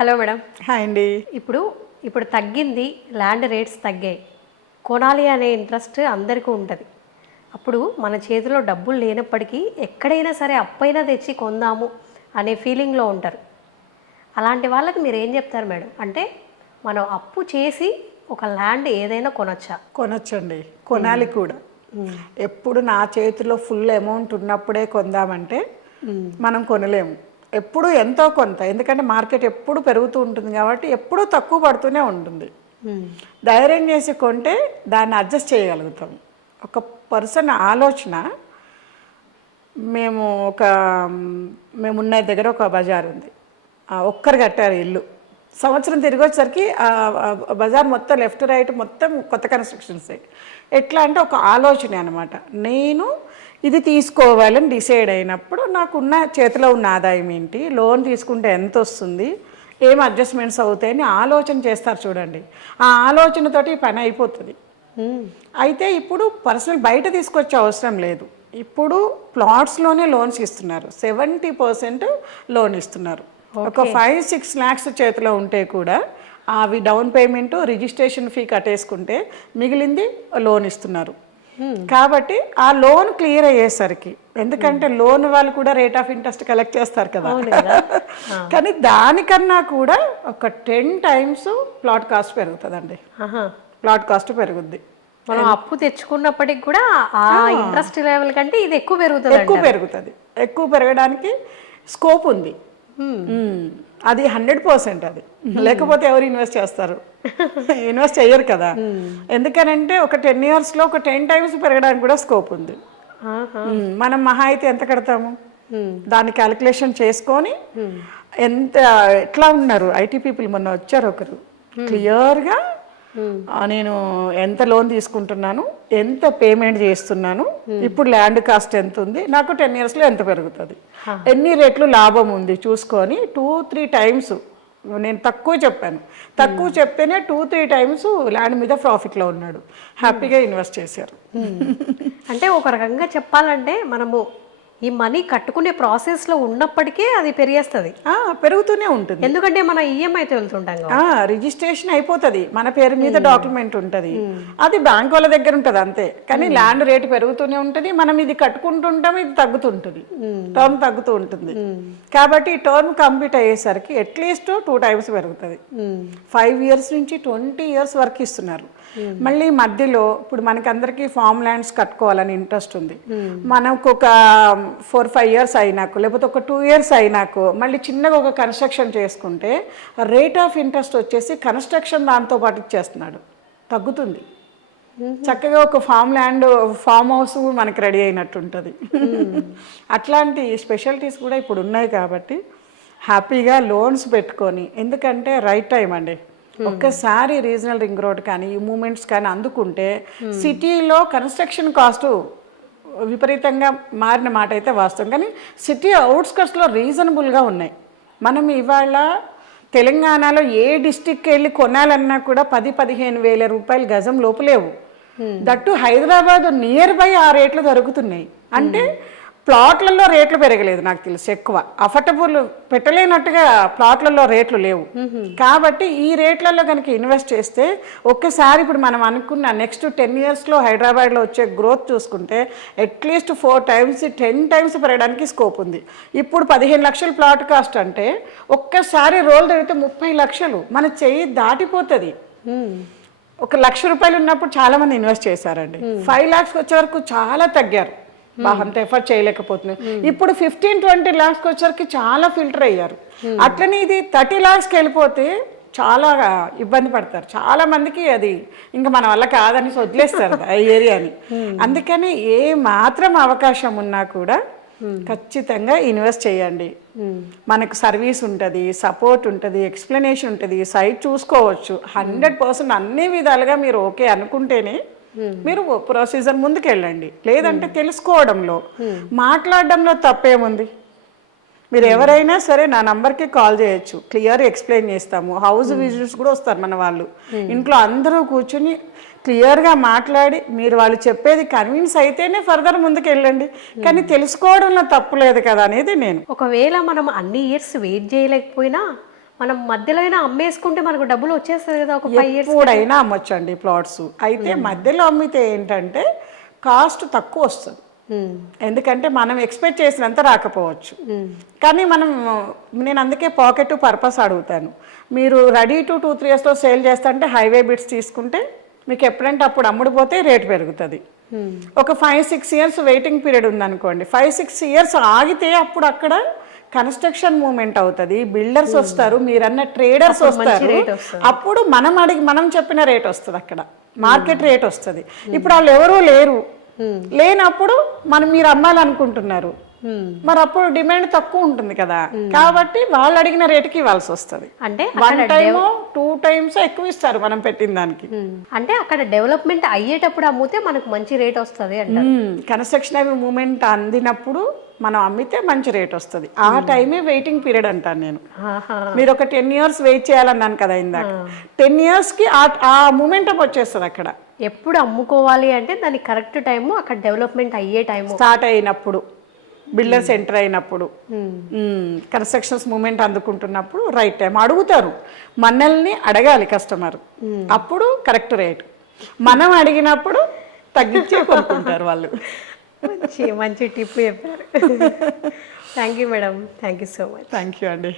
Hello madam. Hi అండి. ఇప్పుడు తగ్గింది, ల్యాండ్ రేట్స్ తగ్గాయి, కొనాలి అనే ఇంట్రెస్ట్ అందరికీ ఉంటుంది. అప్పుడు మన చేతిలో డబ్బులు లేనప్పటికీ ఎక్కడైనా సరే అప్పైనా తెచ్చి కొందాము అనే ఫీలింగ్లో ఉంటారు. అలాంటి వాళ్ళకి మీరు ఏం చెప్తారు మేడం? అంటే మనం అప్పు చేసి ఒక ల్యాండ్ ఏదైనా కొనొచ్చా? కొనొచ్చండి, కొనాలి కూడా. ఎప్పుడు నా చేతిలో ఫుల్ అమౌంట్ ఉన్నప్పుడే కొందామంటే మనం కొనలేము. ఎప్పుడు ఎంతో కొంత, ఎందుకంటే మార్కెట్ ఎప్పుడు పెరుగుతూ ఉంటుంది కాబట్టి ఎప్పుడూ తక్కువ పడుతూనే ఉంటుంది. ధైర్యం చేసి కొంటే దాన్ని అడ్జస్ట్ చేయగలుగుతాం. ఒక పర్సన్ ఆలోచన, మేమున్న దగ్గర ఒక బజార్ ఉంది, ఒక్కరు కట్టారు ఇల్లు. సంవత్సరం తిరిగి వచ్చేసరికి బజార్ మొత్తం లెఫ్ట్ రైట్ మొత్తం కొత్త కన్స్ట్రక్షన్స్. ఎట్లా అంటే ఒక ఆలోచన అనమాట. నేను ఇది తీసుకోవాలని డిసైడ్ అయినప్పుడు నాకున్న చేతిలో ఉన్న ఆదాయం ఏంటి, లోన్ తీసుకుంటే ఎంత వస్తుంది, ఏం అడ్జస్ట్మెంట్స్ అవుతాయని ఆలోచన చేస్తారు చూడండి. ఆ ఆలోచనతోటి పని అయిపోతుంది. అయితే ఇప్పుడు పర్సనల్ బయట తీసుకొచ్చే అవసరం లేదు. ఇప్పుడు ప్లాట్స్లోనే లోన్స్ ఇస్తున్నారు. 70% లోన్ ఇస్తున్నారు. ఒక 5-6 lakhs చేతిలో ఉంటే కూడా అవి డౌన్ పేమెంట్, రిజిస్ట్రేషన్ ఫీ కట్టేసుకుంటే మిగిలింది లోన్ ఇస్తున్నారు. కాబట్టి ఆ లోన్ క్లియర్ అయ్యేసరికి, ఎందుకంటే లోన్ వాళ్ళు కూడా రేట్ ఆఫ్ ఇంట్రెస్ట్ కలెక్ట్ చేస్తారు కదా, కానీ దానికన్నా కూడా ఒక 10 times ప్లాట్ కాస్ట్ పెరుగుతుందండి. ప్లాట్ కాస్ట్ పెరుగుద్ది. మనం అప్పు తెచ్చుకున్నప్పటికి కూడా ఆ ఇంట్రెస్ట్ లెవెల్ కంటే ఇది ఎక్కువ పెరుగుతుంది. ఎక్కువ పెరగడానికి స్కోప్ ఉంది. అది 100% అది. లేకపోతే ఎవరు ఇన్వెస్ట్ చేస్తారు? ఇన్వెస్ట్ చేయరు కదా. ఎందుకనంటే ఒక 10 yearsలో ఒక 10 times పెరగడానికి కూడా స్కోప్ ఉంది. మనం మహా అయితే ఎంత కడతాము దాన్ని క్యాలిక్యులేషన్ చేసుకొని ఎట్లా ఉన్నారు ఐటీ పీపుల్. మొన్న వచ్చారు ఒకరు, క్లియర్గా నేను ఎంత లోన్ తీసుకుంటున్నాను, ఎంత పేమెంట్ చేస్తున్నాను, ఇప్పుడు ల్యాండ్ కాస్ట్ ఎంత ఉంది, నాకు 10 yearsలో ఎంత పెరుగుతుంది, ఎన్ని రేట్లు లాభం ఉంది చూసుకొని 2-3 times. నేను తక్కువ చెప్తేనే 2-3 times ల్యాండ్ మీద ప్రాఫిట్లో ఉన్నాడు. హ్యాపీగా ఇన్వెస్ట్ చేశారు. అంటే ఒక రకంగా చెప్పాలంటే మనము ఈ మనీ కట్టుకునే ప్రాసెస్లో ఉన్నప్పటికీ అది పెరుగుతూనే ఉంటుంది. ఎందుకంటే మన ఈఎంఐతో వెళ్తుంటాం, రిజిస్ట్రేషన్ అయిపోతుంది, మన పేరు మీద డాక్యుమెంట్ ఉంటుంది, అది బ్యాంక్ వాళ్ళ దగ్గర ఉంటుంది అంతే. కానీ ల్యాండ్ రేట్ పెరుగుతూనే ఉంటుంది, మనం ఇది కట్టుకుంటుంటాం, ఇది తగ్గుతుంటుంది, టర్మ్ తగ్గుతూ ఉంటుంది. కాబట్టి ఈ టర్మ్ కంప్లీట్ అయ్యేసరికి అట్లీస్ట్ 2 times పెరుగుతుంది. 5 years నుంచి 20 years వరకు ఇస్తున్నారు. మళ్ళీ మధ్యలో ఇప్పుడు మనకందరికీ ఫామ్ ల్యాండ్స్ కట్టుకోవాలని ఇంట్రెస్ట్ ఉంది. మనకు ఒక 4-5 years అయినాకు, లేకపోతే ఒక 2 years అయినాకు మళ్ళీ చిన్నగా ఒక కన్స్ట్రక్షన్ చేసుకుంటే రేట్ ఆఫ్ ఇంట్రెస్ట్ వచ్చేసి కన్స్ట్రక్షన్ దాంతో పాటు ఇచ్చేస్తున్నాడు, తగ్గుతుంది. చక్కగా ఒక ఫామ్ హౌస్ మనకి రెడీ అయినట్టు ఉంటుంది. అట్లాంటి స్పెషాలిటీస్ కూడా ఇప్పుడు ఉన్నాయి. కాబట్టి హ్యాపీగా లోన్స్ పెట్టుకొని, ఎందుకంటే రైట్ టైం అండి. ఒక్కసారి రీజనల్ రింగ్ రోడ్ కానీ ఈ మూమెంట్స్ కానీ అందుకుంటే సిటీలో కన్స్ట్రక్షన్ కాస్ట్ విపరీతంగా మారిన మాట అయితే వాస్తవం. కానీ సిటీ అవుట్స్కట్స్లో రీజనబుల్గా ఉన్నాయి. మనం ఇవాళ తెలంగాణలో ఏ డిస్టిక్కి వెళ్ళి కొనాలన్నా కూడా 10-15 వేల రూపాయలు గజం లోపులేవు. దట్టు హైదరాబాద్ నియర్ బై ఆ రేట్లు దొరుకుతున్నాయి. అంటే ప్లాట్లలో రేట్లు పెరగలేదు, నాకు తెలుసు. ఎక్కువ అఫర్డబుల్ పెట్టలేనట్టుగా ప్లాట్లలో రేట్లు లేవు. కాబట్టి ఈ రేట్లలో కనుక ఇన్వెస్ట్ చేస్తే ఒక్కసారి ఇప్పుడు మనం అనుకున్న నెక్స్ట్ 10 yearsలో హైదరాబాద్లో వచ్చే గ్రోత్ చూసుకుంటే అట్లీస్ట్ 4 times 10 times పెరగడానికి స్కోప్ ఉంది. ఇప్పుడు 15 లక్షల ప్లాట్ కాస్ట్ అంటే ఒక్కసారి రోల్ తిరిగితే 30 లక్షలు మన చెయ్యి దాటిపోతుంది. 1 లక్ష రూపాయలు ఉన్నప్పుడు చాలా మంది ఇన్వెస్ట్ చేశారండి. 5 lakhs వచ్చే వరకు చాలా తగ్గారు, అంత ఎఫర్ట్ చేయలేకపోతున్నారు. ఇప్పుడు 15-20 lakhs వచ్చరికి చాలా ఫిల్టర్ అయ్యారు. అట్లనే ఇది 30 lakhsకి వెళ్ళిపోతే చాలా ఇబ్బంది పడతారు. చాలా మందికి అది ఇంకా మన వల్ల కాదని వదిలేస్తారు ఆ ఏరియాని. అందుకని ఏ మాత్రం అవకాశం ఉన్నా కూడా ఖచ్చితంగా ఇన్వెస్ట్ చేయండి. మనకు సర్వీస్ ఉంటుంది, సపోర్ట్ ఉంటుంది, ఎక్స్ప్లెనేషన్ ఉంటుంది, సైట్ చూసుకోవచ్చు. 100% అన్ని విధాలుగా మీరు ఓకే అనుకుంటేనే మీరు ప్రొసీజర్ ముందుకు వెళ్ళండి. లేదంటే తెలుసుకోవడంలో, మాట్లాడడంలో తప్పేముంది? మీరు ఎవరైనా సరే నా నంబర్కి కాల్ చేయొచ్చు, క్లియర్ ఎక్స్ప్లెయిన్ చేస్తాము. హౌస్ విజిట్స్ కూడా వస్తారు మన వాళ్ళు. ఇంట్లో అందరూ కూర్చుని క్లియర్గా మాట్లాడి మీరు వాళ్ళు చెప్పేది కన్విన్స్ అయితేనే ఫర్దర్ ముందుకు వెళ్ళండి. కానీ తెలుసుకోవడంలో తప్పు లేదు కదా అనేది నేను. ఒకవేళ మనం అన్ని ఇయర్స్ వెయిట్ చేయలేకపోయినా మనం మధ్యలో అయినా అమ్మేసుకుంటే మనకు డబ్బులు వచ్చేస్తుంది కదా ఒక 5 years. ఎప్పుడైనా అమ్మొచ్చండి ప్లాట్స్. అయితే మధ్యలో అమ్మితే ఏంటంటే కాస్ట్ తక్కువ వస్తుంది. ఎందుకంటే మనం ఎక్స్పెక్ట్ చేసినంత రాకపోవచ్చు. కానీ నేను అందుకే పాకెట్ పర్పస్ అడుగుతాను. మీరు రెడీ టు 2-3 yearsలో సేల్ చేస్తుంటే హైవే బిట్స్ తీసుకుంటే మీకు ఎప్పుడంటే అప్పుడు అమ్ముడుపోతే రేట్ పెరుగుతుంది. ఒక 5-6 years వెయిటింగ్ పీరియడ్ ఉందనుకోండి, 5-6 years ఆగితే అప్పుడు అక్కడ కన్స్ట్రక్షన్ మూవ్మెంట్ అవుతుంది, బిల్డర్స్ వస్తారు, మీరన్న ట్రేడర్స్ వస్తారు. అప్పుడు మనం చెప్పిన రేట్ వస్తుంది, అక్కడ మార్కెట్ రేట్ వస్తుంది. ఇప్పుడు వాళ్ళు ఎవరూ లేనప్పుడు మీరు అమ్మాలనుకుంటున్నారు, మరి అప్పుడు డిమాండ్ తక్కువ ఉంటుంది కదా, కాబట్టి వాళ్ళు అడిగిన రేటుకి ఇవ్వాల్సి వస్తుంది. అంటే 1 time 2 times ఎక్కువ ఇస్తారు మనం పెట్టిన దానికి. అంటే అక్కడ డెవలప్మెంట్ అయ్యేటప్పుడు అమ్మితే మనకు మంచి రేట్ వస్తుంది అంటే కన్స్ట్రక్షన్ అవి మూమెంట్ అందినప్పుడు మనం అమ్మితే మంచి రేట్ వస్తుంది. ఆ టైమే వెయిటింగ్ పీరియడ్ అంటాను నేను. మీరు ఒక 10 years వెయిట్ చేయాలన్నాను కదా ఇందాక, 10 yearsకి ఆ మూమెంటం వచ్చేస్తుంది. అక్కడ ఎప్పుడు అమ్ముకోవాలి అంటే దానికి కరెక్ట్ టైము, అక్కడ డెవలప్మెంట్ అయ్యే టైము స్టార్ట్ అయినప్పుడు, బిల్డర్స్ ఎంటర్ అయినప్పుడు, కన్స్ట్రక్షన్స్ మూమెంట్ అందుకుంటున్నప్పుడు రైట్ టైం అడుగుతారు. మనల్ని అడగాలి కస్టమర్, అప్పుడు కరెక్ట్ రేట్. మనం అడిగినప్పుడు తగ్గించే కొనుక్కుంటారు వాళ్ళు. మంచి టిప్ చెప్పారు. Thank you madam, thank you so much. Thank you అండి.